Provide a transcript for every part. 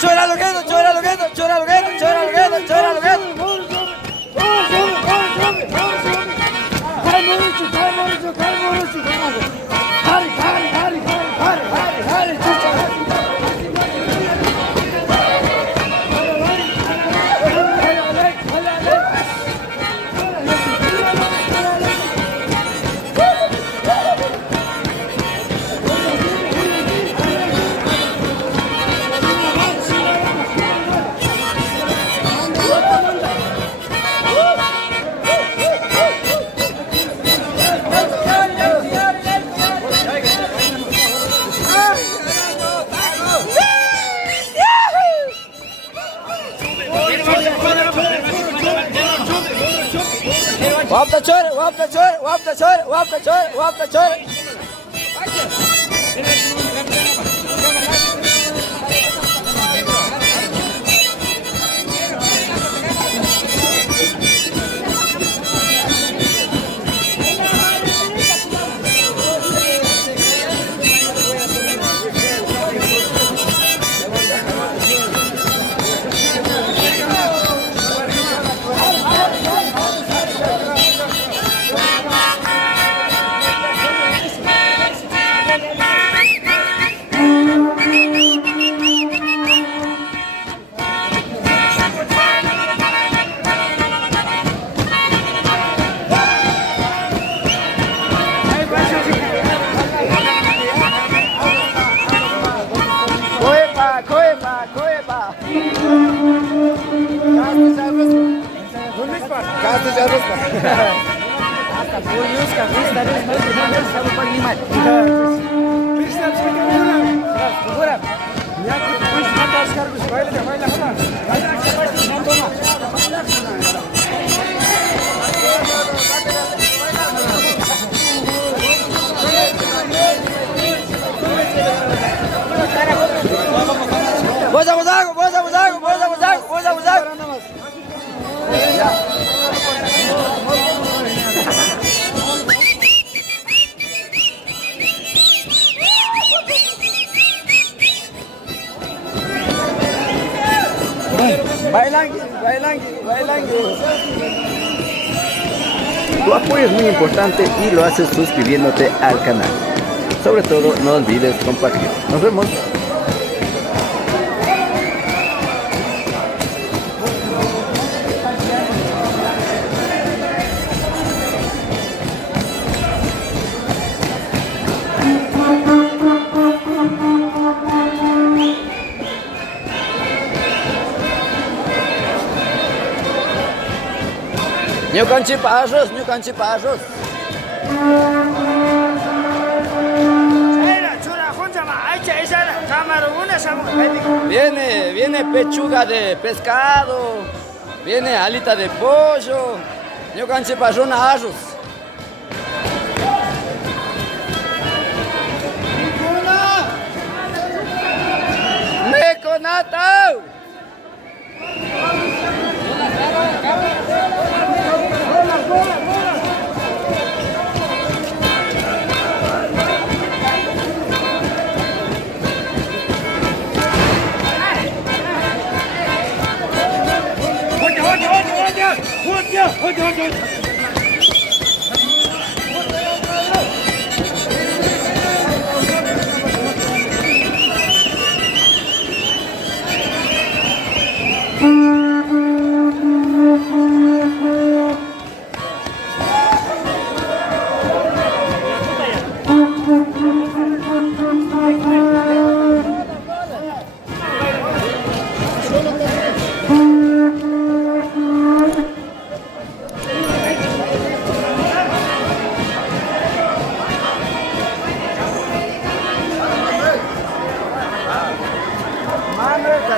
Chora lo que es, chora lo que es, chora lo que es, chora lo que es, chora lo que es. Wap the chore, wap the chore, wap the chore, wap the chore, wap the chore. Tu apoyo es muy importante y lo haces suscribiéndote al canal. Sobre todo, no olvides compartir. Nos vemos. New Kanchi Pajos. Viene pechuga de pescado, viene alita de pollo, New Kanchi Pajos na ajos. Meconatao.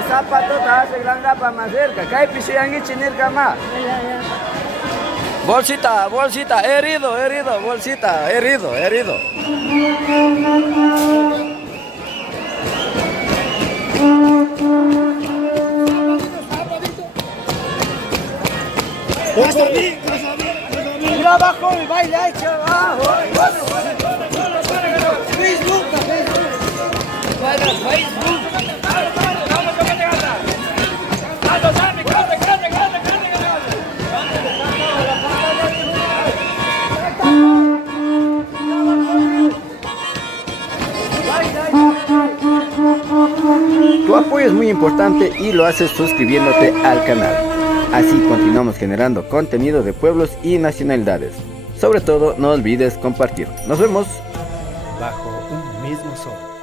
Zapato está arreglando para más cerca. Cae pisiangui chinir cama. Bolsita, bolsita, herido, herido, bolsita, herido, herido. Mira abajo el baile, ahí abajo. Tu apoyo es muy importante y lo haces suscribiéndote al canal. Así continuamos generando contenido de pueblos y nacionalidades. Sobre todo, no olvides compartir. Nos vemos. Bajo un mismo sol.